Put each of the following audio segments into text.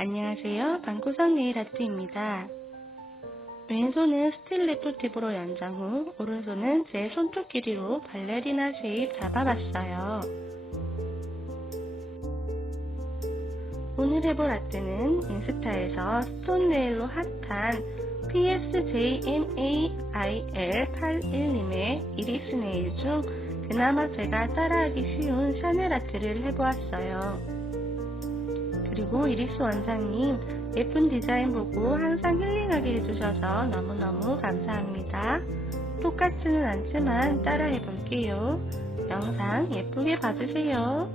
안녕하세요. 방구석 네일아트입니다. 왼손은 스틸레토 팁으로 연장 후 오른손은 제 손톱 길이로 발레리나 쉐입 잡아봤어요. 오늘 해볼 아트는 인스타에서 스톤 네일로 핫한 PSJMAIL81님의 이리스 네일 중 그나마 제가 따라하기 쉬운 샤넬 아트를 해보았어요. 그리고 이리스 원장님 예쁜 디자인 보고 항상 힐링하게 해주셔서 너무너무 감사합니다. 똑같지는 않지만 따라 해볼게요. 영상 예쁘게 봐주세요.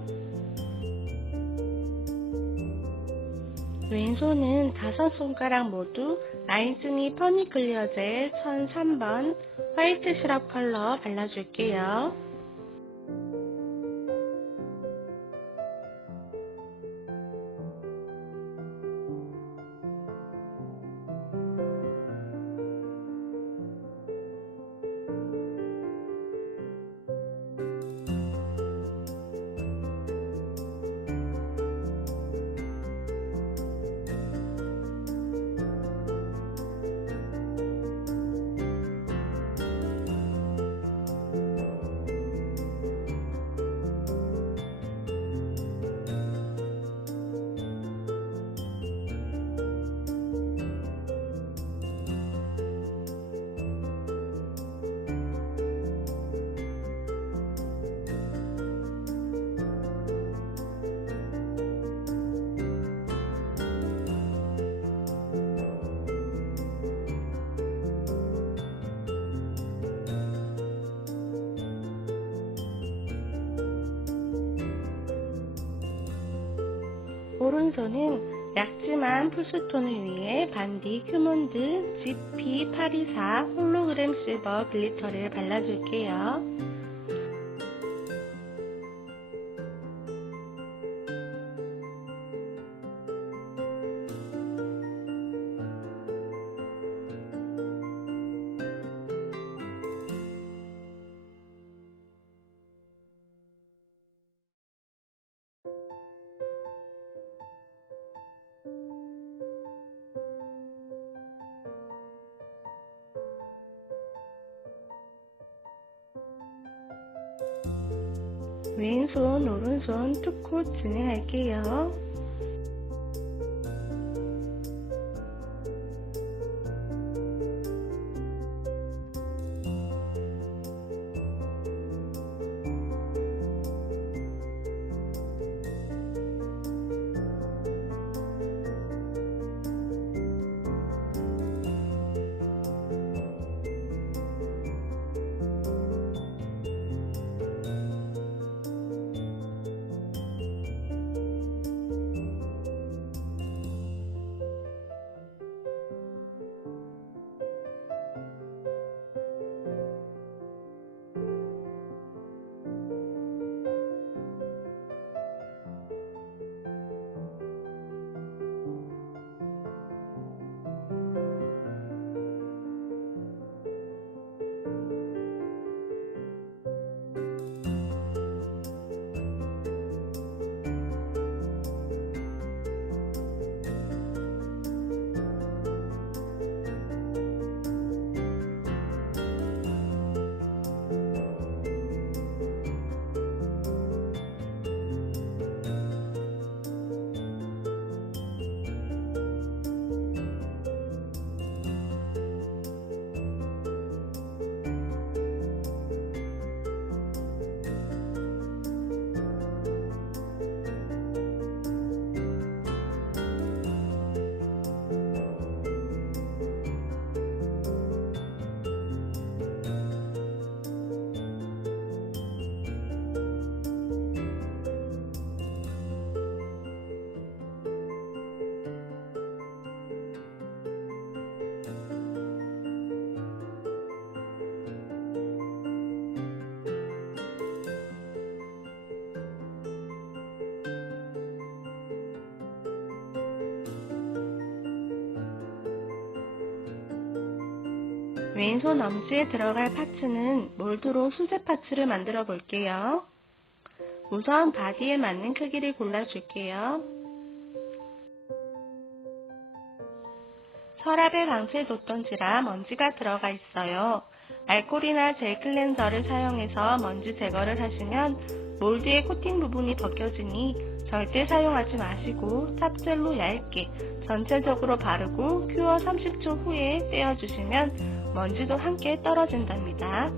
왼손은 5손가락 모두 라인스니 퍼니 클리어 젤 1003번 화이트 시럽 컬러 발라줄게요. 오른손은 얇지만 푸스톤을 위해 반디 큐몬드 GP824 홀로그램 실버 글리터를 발라줄게요. 왼손, 오른손 투코 진행할게요. 왼손 엄지에 들어갈 파츠는 몰드로 수제 파츠를 만들어 볼게요. 우선 바디에 맞는 크기를 골라줄게요. 서랍에 방치해뒀던지라 먼지가 들어가 있어요. 알코올이나 젤 클렌저를 사용해서 먼지 제거를 하시면 몰드의 코팅 부분이 벗겨지니 절대 사용하지 마시고 탑젤로 얇게 전체적으로 바르고 큐어 30초 후에 떼어주시면 먼지도 함께 떨어진답니다.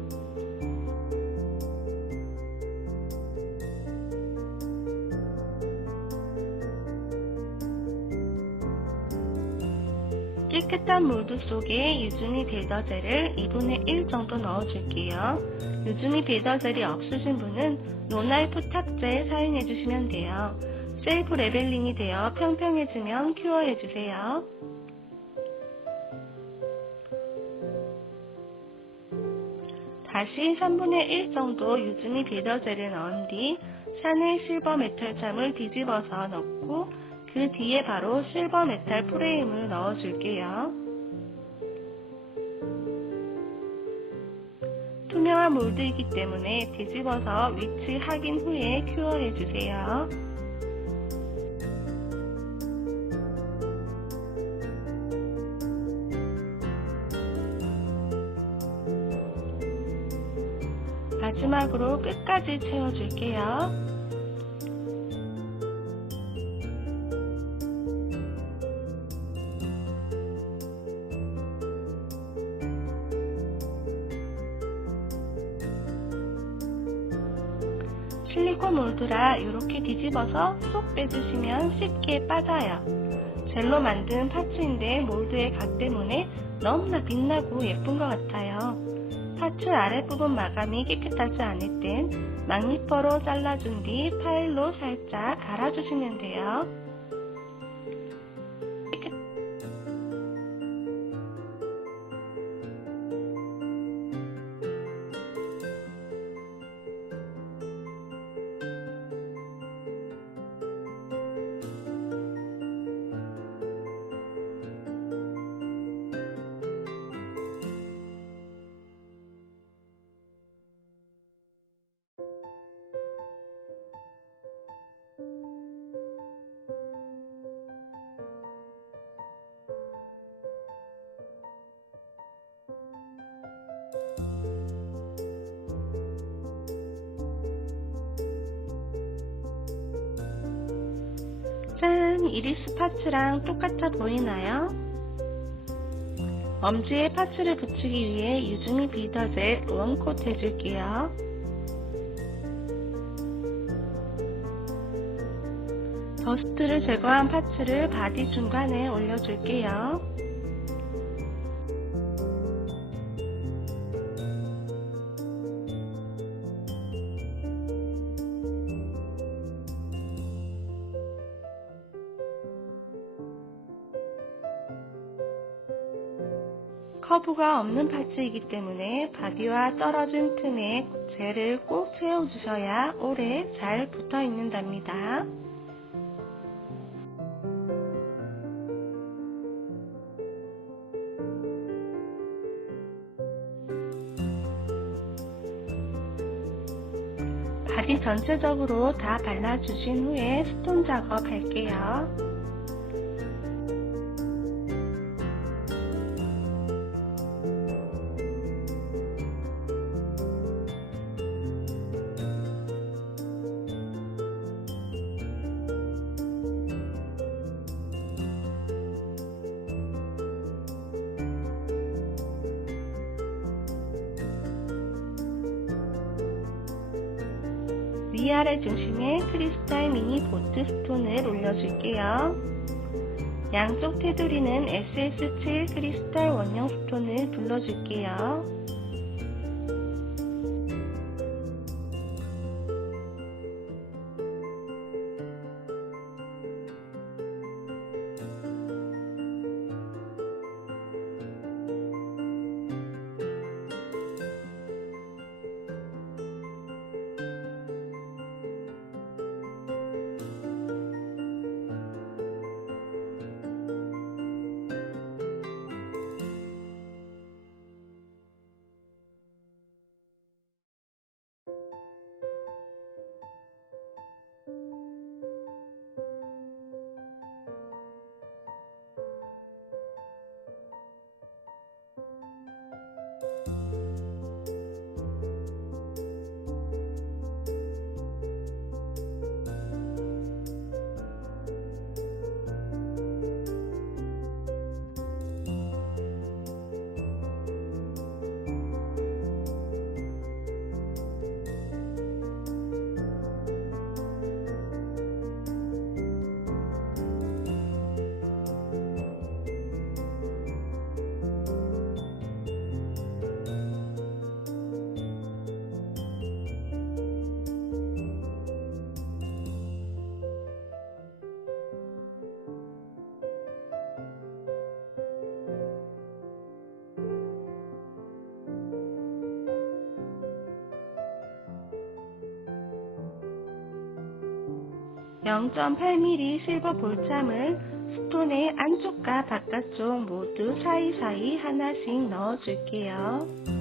깨끗한 몰드 속에 유즈미 빌더젤을 2분의 1 정도 넣어줄게요. 유즈미 빌더젤이 없으신 분은 노나이프 탑젤 사용해주시면 돼요. 셀프 레벨링이 되어 평평해지면 큐어해주세요. 다시 3분의 1 정도 유즈미 빌더젤을 넣은 뒤 샤넬 실버 메탈 참을 뒤집어서 넣고 그 뒤에 바로 실버 메탈 프레임을 넣어줄게요. 투명한 몰드이기 때문에 뒤집어서 위치 확인 후에 큐어해주세요. 마지막으로 끝까지 채워줄게요. 실리콘 몰드라 이렇게 뒤집어서 쏙 빼주시면 쉽게 빠져요. 젤로 만든 파츠인데 몰드의 각 때문에 너무나 빛나고 예쁜 것 같아요. 파츠 아랫부분 마감이 깨끗하지 않을 땐 막니퍼로 잘라준 뒤 파일로 살짝 갈아주시면 돼요. 짠! 이리스 파츠랑 똑같아 보이나요? 엄지에 파츠를 붙이기 위해 유즈미 빌더젤 롱코트 해줄게요. 더스트를 제거한 파츠를 바디 중간에 올려줄게요. 커브가 없는 파츠이기 때문에 바디와 떨어진 틈에 젤을 꼭 채워주셔야 오래 잘 붙어 있는답니다. 바디 전체적으로 다 발라주신 후에 스톤 작업할게요. 위아래 중심에 크리스탈 미니 보트 스톤을 올려줄게요. 양쪽 테두리는 SS7 크리스탈 원형 스톤을 둘러줄게요. 0.8mm 실버 볼참을 스톤의 안쪽과 바깥쪽 모두 사이사이 하나씩 넣어줄게요.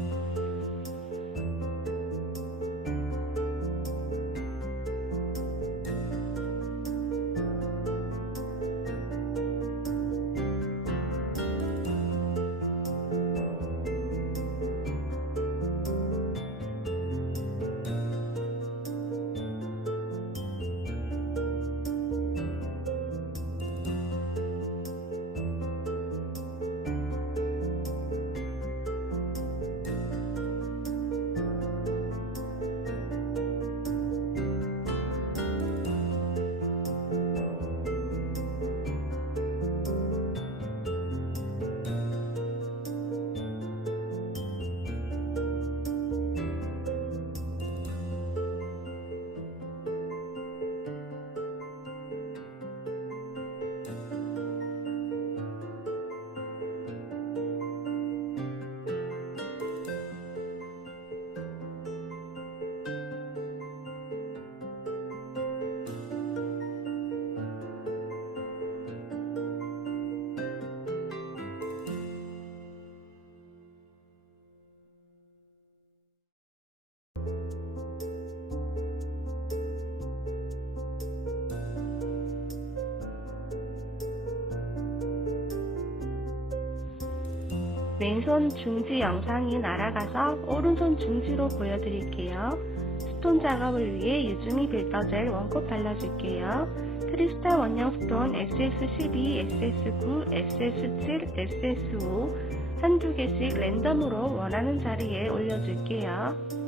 왼손 중지 영상이 날아가서 오른손 중지로 보여드릴게요. 스톤 작업을 위해 유즈미 빌더젤 원콧 발라줄게요. 크리스탈 원형 스톤 SS12, SS9, SS7, SS5 한두 개씩 랜덤으로 원하는 자리에 올려줄게요.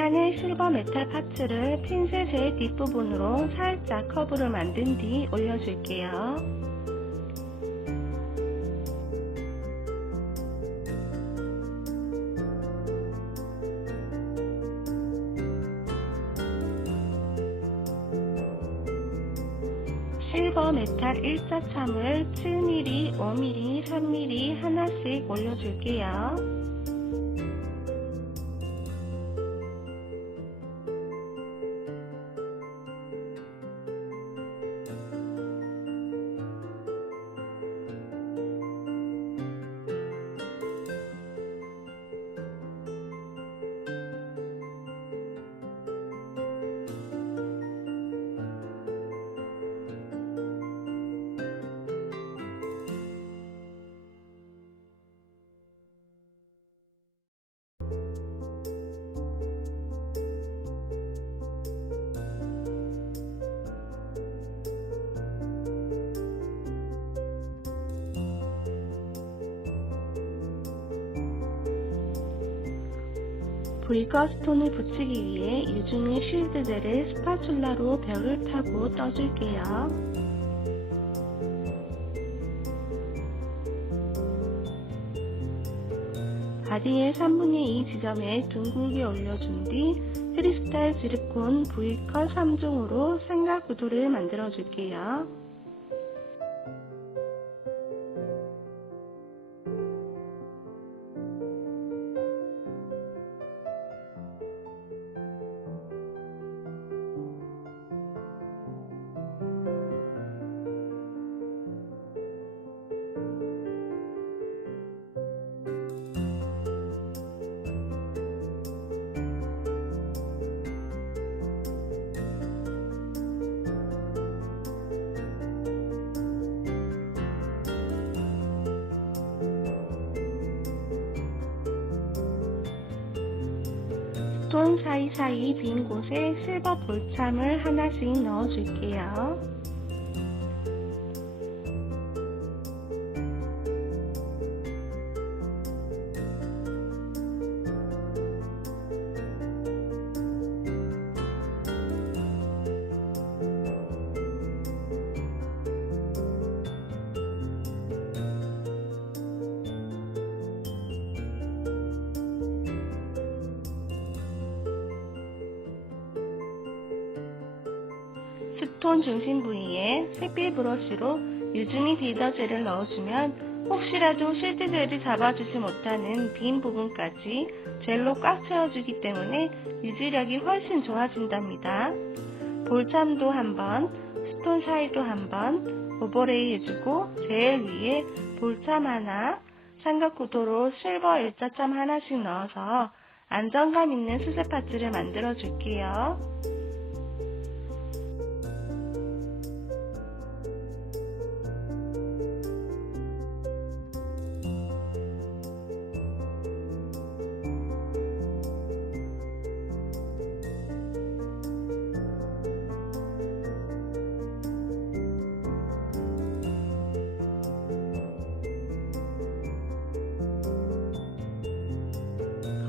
샤넬 실버 메탈 파츠를 핀셋의 뒷부분으로 살짝 커브를 만든 뒤 올려줄게요. 실버 메탈 일자참을 7mm, 5mm, 3mm 하나씩 올려줄게요. 브이컷 스톤을 붙이기 위해 유즈미 쉴드 젤을 스파츌라로 벽을 타고 떠줄게요. 바디의 3분의 2 지점에 둥글게 올려준 뒤 크리스탈 지르콘 V컷 3종으로 삼각 구도를 만들어 줄게요. 스톤 사이사이 빈 곳에 실버 볼참을 하나씩 넣어줄게요. 스톤 중심 부위에 색빛 브러쉬로 유즈미 빌더 젤을 넣어주면 혹시라도 실드 젤이 잡아주지 못하는 빈 부분까지 젤로 꽉 채워주기 때문에 유지력이 훨씬 좋아진답니다. 볼참도 한번, 스톤 사이도 한번 오버레이 해주고 젤 위에 볼참 하나, 삼각구도로 실버 일자점 하나씩 넣어서 안정감 있는 수제 파츠를 만들어 줄게요.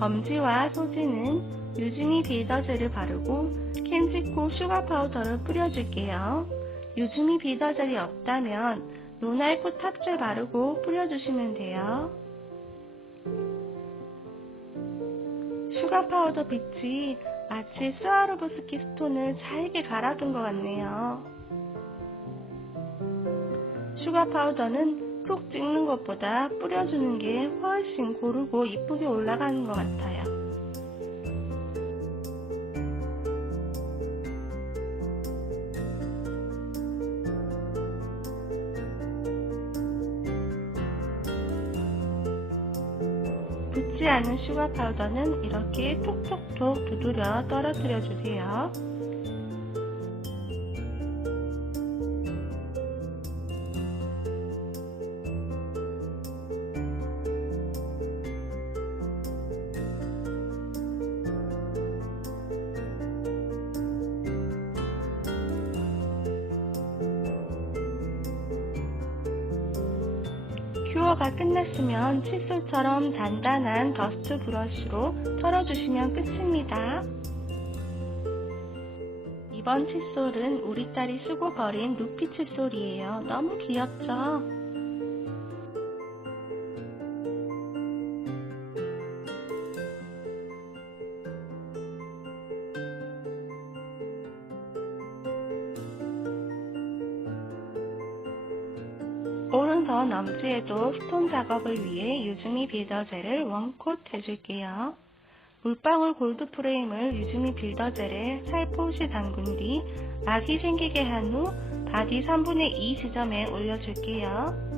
검지와 소지는 유즈미 빌더 젤을 바르고 캔지코 슈가 파우더를 뿌려줄게요. 유즈미 빌더 젤이 없다면 노날코 탑젤 바르고 뿌려주시면 돼요. 슈가 파우더 빛이 마치 스와로브스키 스톤을 잘게 갈아둔 것 같네요. 슈가 파우더는 푹 찍는 것보다 뿌려주는 게 훨씬 고르고 이쁘게 올라가는 것 같아요. 붙지 않은 슈가 파우더는 이렇게 톡톡톡 두드려 떨어뜨려 주세요. 큐어가 끝났으면 칫솔처럼 단단한 더스트 브러쉬로 털어주시면 끝입니다. 이번 칫솔은 우리 딸이 쓰고 버린 루피 칫솔이에요. 너무 귀엽죠? 오른손 엄지에도 스톤 작업을 위해 유즈미 빌더 젤을 원콧 해줄게요. 물방울 골드 프레임을 유즈미 빌더 젤에 살포시 담근 뒤 막이 생기게 한 후 바디 3분의 2 지점에 올려줄게요.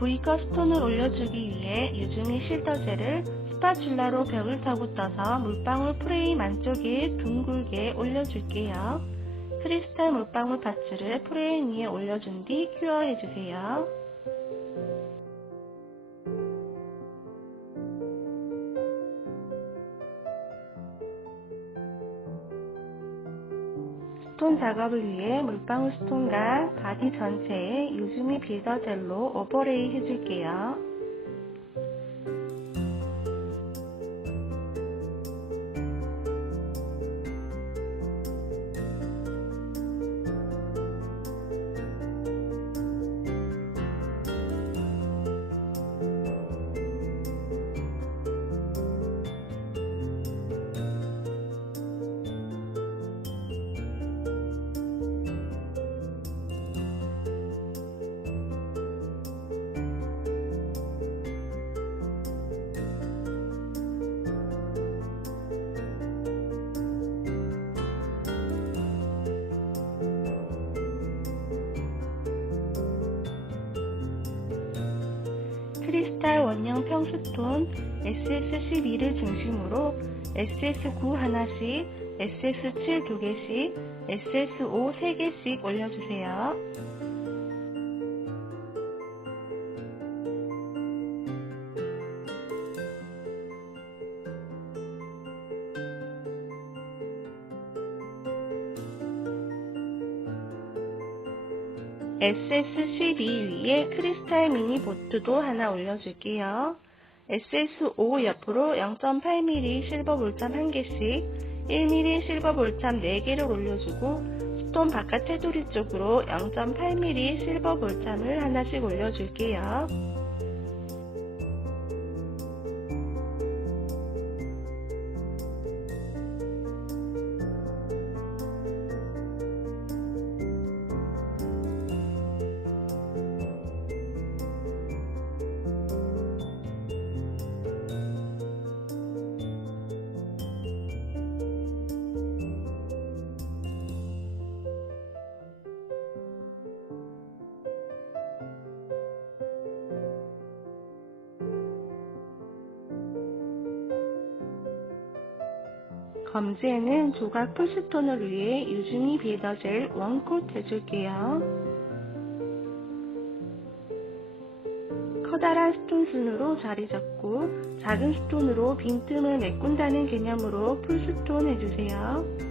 V컷 스톤을 올려주기 위해 유즈미 실더 젤을 스파츌라로 벽을 타고 떠서 물방울 프레임 안쪽에 둥글게 올려줄게요. 크리스탈 물방울 파츠를 프레임 위에 올려준 뒤 큐어해주세요. 스톤 작업을 위해 물방울 스톤과 바디 전체에 유즈미 빌더 젤로 오버레이 해줄게요. 원형 평스톤 SS12를 중심으로 SS9 하나씩, SS7 2개씩, SS5 3개씩 올려주세요. SS12 위에 크리스탈 미니 보트도 하나 올려줄게요. SS5 옆으로 0.8mm 실버 볼참 1개씩, 1mm 실버 볼참 4개를 올려주고 스톤 바깥 테두리 쪽으로 0.8mm 실버 볼참을 하나씩 올려줄게요. 검지에는 조각 풀스톤을 위해 유주미 베이더 젤 원콧 해줄게요. 커다란 스톤 순으로 자리 잡고 작은 스톤으로 빈틈을 메꾼다는 개념으로 풀스톤 해주세요.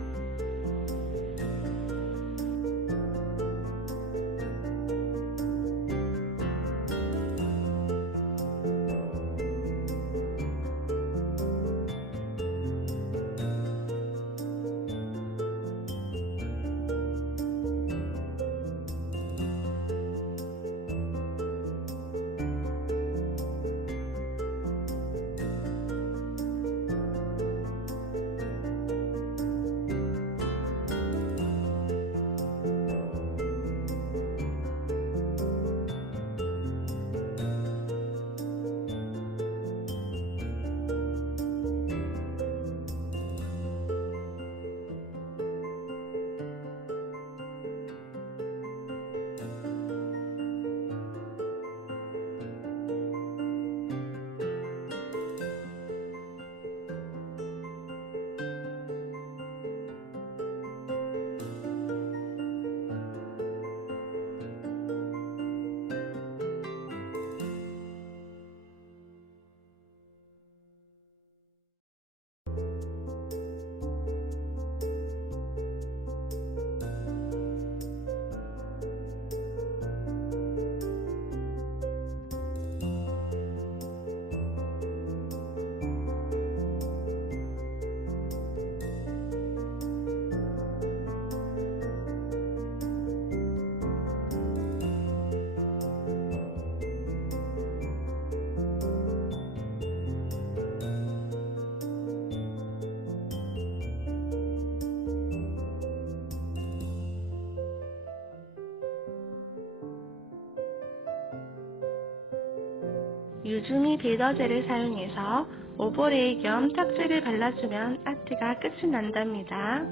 유주미 베이더젤을 사용해서 오버레이 겸 탁재를 발라주면 아트가 끝이 난답니다.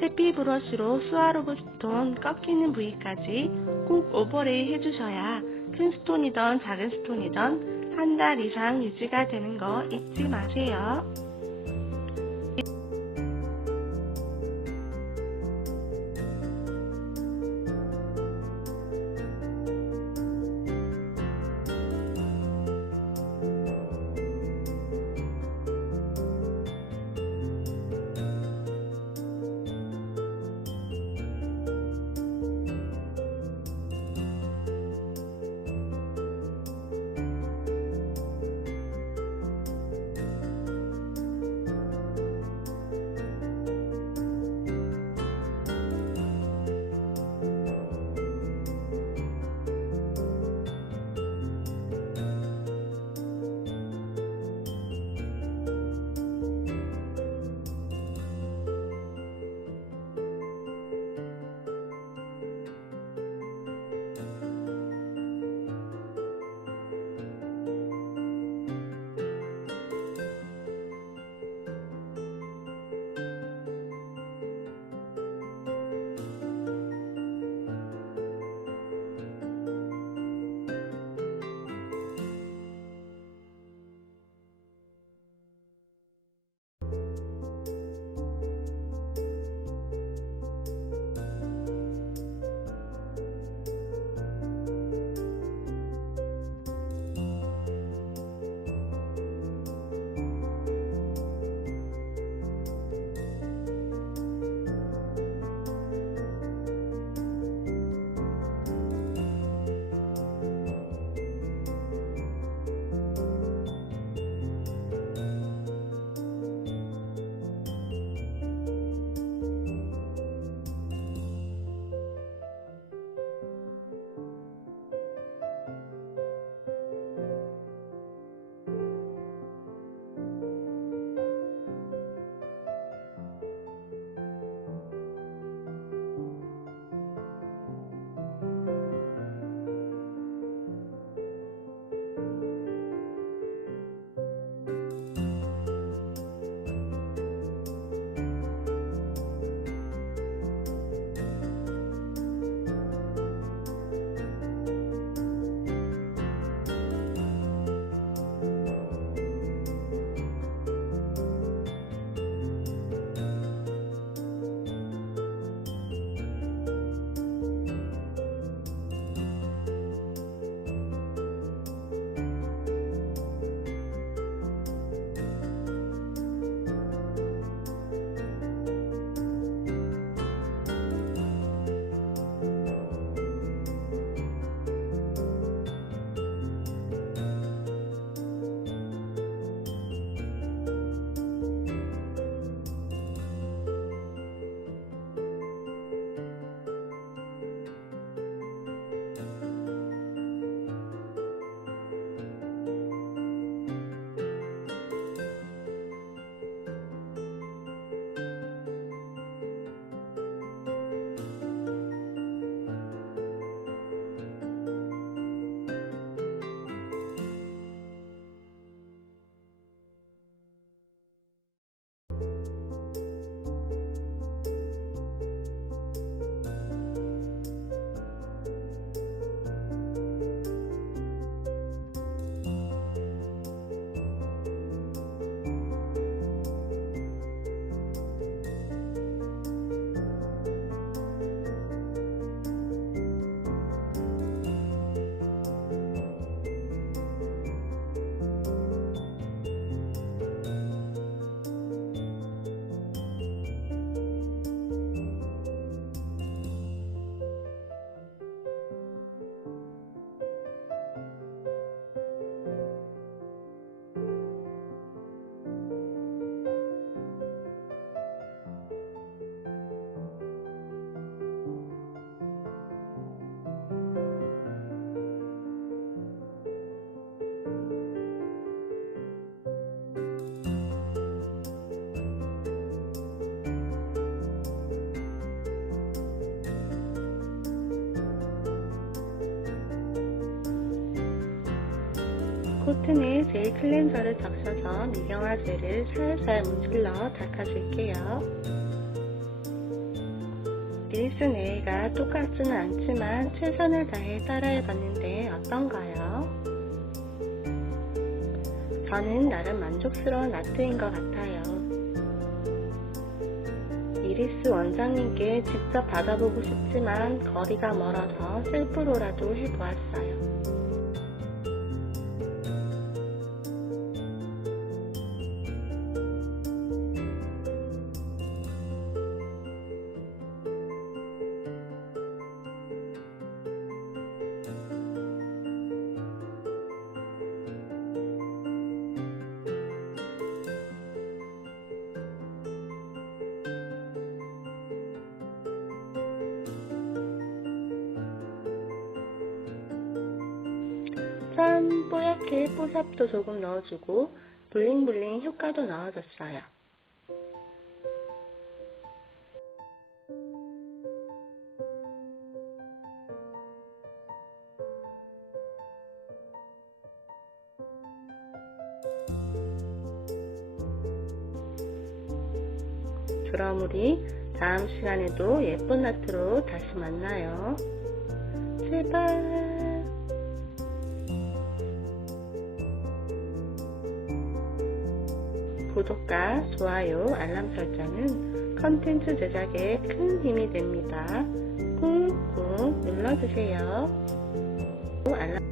세피 브러쉬로 스와로브 스톤 꺾이는 부위까지 꼭 오버레이 해주셔야 큰 스톤이던 작은 스톤이던 한 달 이상 유지가 되는 거 잊지 마세요. 코튼에 젤 클렌저를 적셔서 미경화젤을 살살 문질러 닦아줄게요. 릴스 네일가 똑같지는 않지만 최선을 다해 따라해봤는데 어떤가요? 저는 나름 만족스러운 아트인 것 같아요. 이리스 원장님께 직접 받아보고 싶지만 거리가 멀어서 셀프로라도 해보았어요. 짠! 뽀얗게 뽀샵도 조금 넣어주고 블링블링 효과도 넣어줬어요. 그럼 우리 다음 시간에도 예쁜 아트로 다시 만나요. 제발. 구독과 좋아요, 알람 설정은 컨텐츠 제작에 큰 힘이 됩니다. 꾹꾹 눌러주세요. 알람